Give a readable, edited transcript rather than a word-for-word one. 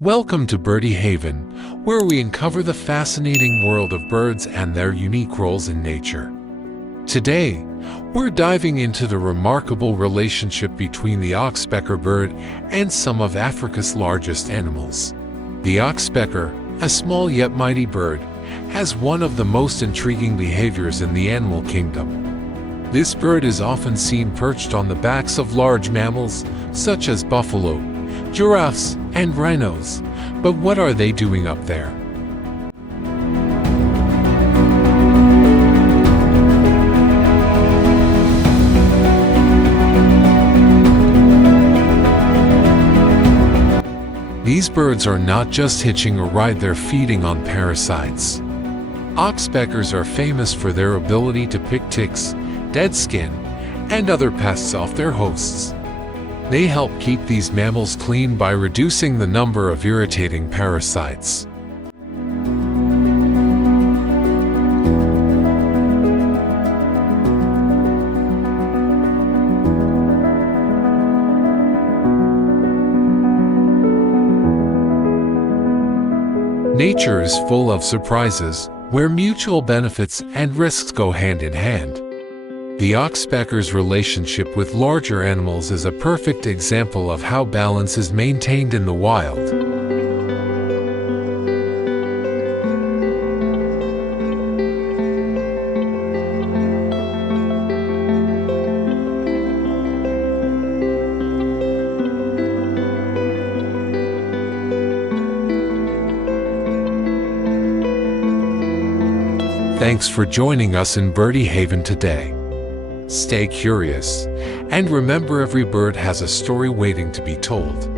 Welcome to Birdy Haven, where we uncover the fascinating world of birds and their unique roles in nature. Today, we're diving into the remarkable relationship between the Oxpecker bird and some of Africa's largest animals. The Oxpecker, a small yet mighty bird, has one of the most intriguing behaviors in the animal kingdom. This bird is often seen perched on the backs of large mammals, such as buffalo, giraffes, and rhinos. But what are they doing up there? These birds are not just hitching a ride, they're feeding on parasites. Oxpeckers are famous for their ability to pick ticks, dead skin, and other pests off their hosts. They help keep these mammals clean by reducing the number of irritating parasites. Nature is full of surprises, where mutual benefits and risks go hand in hand. The Oxpecker's relationship with larger animals is a perfect example of how balance is maintained in the wild. Thanks for joining us in Birdy Haven today. Stay curious, and remember, every bird has a story waiting to be told.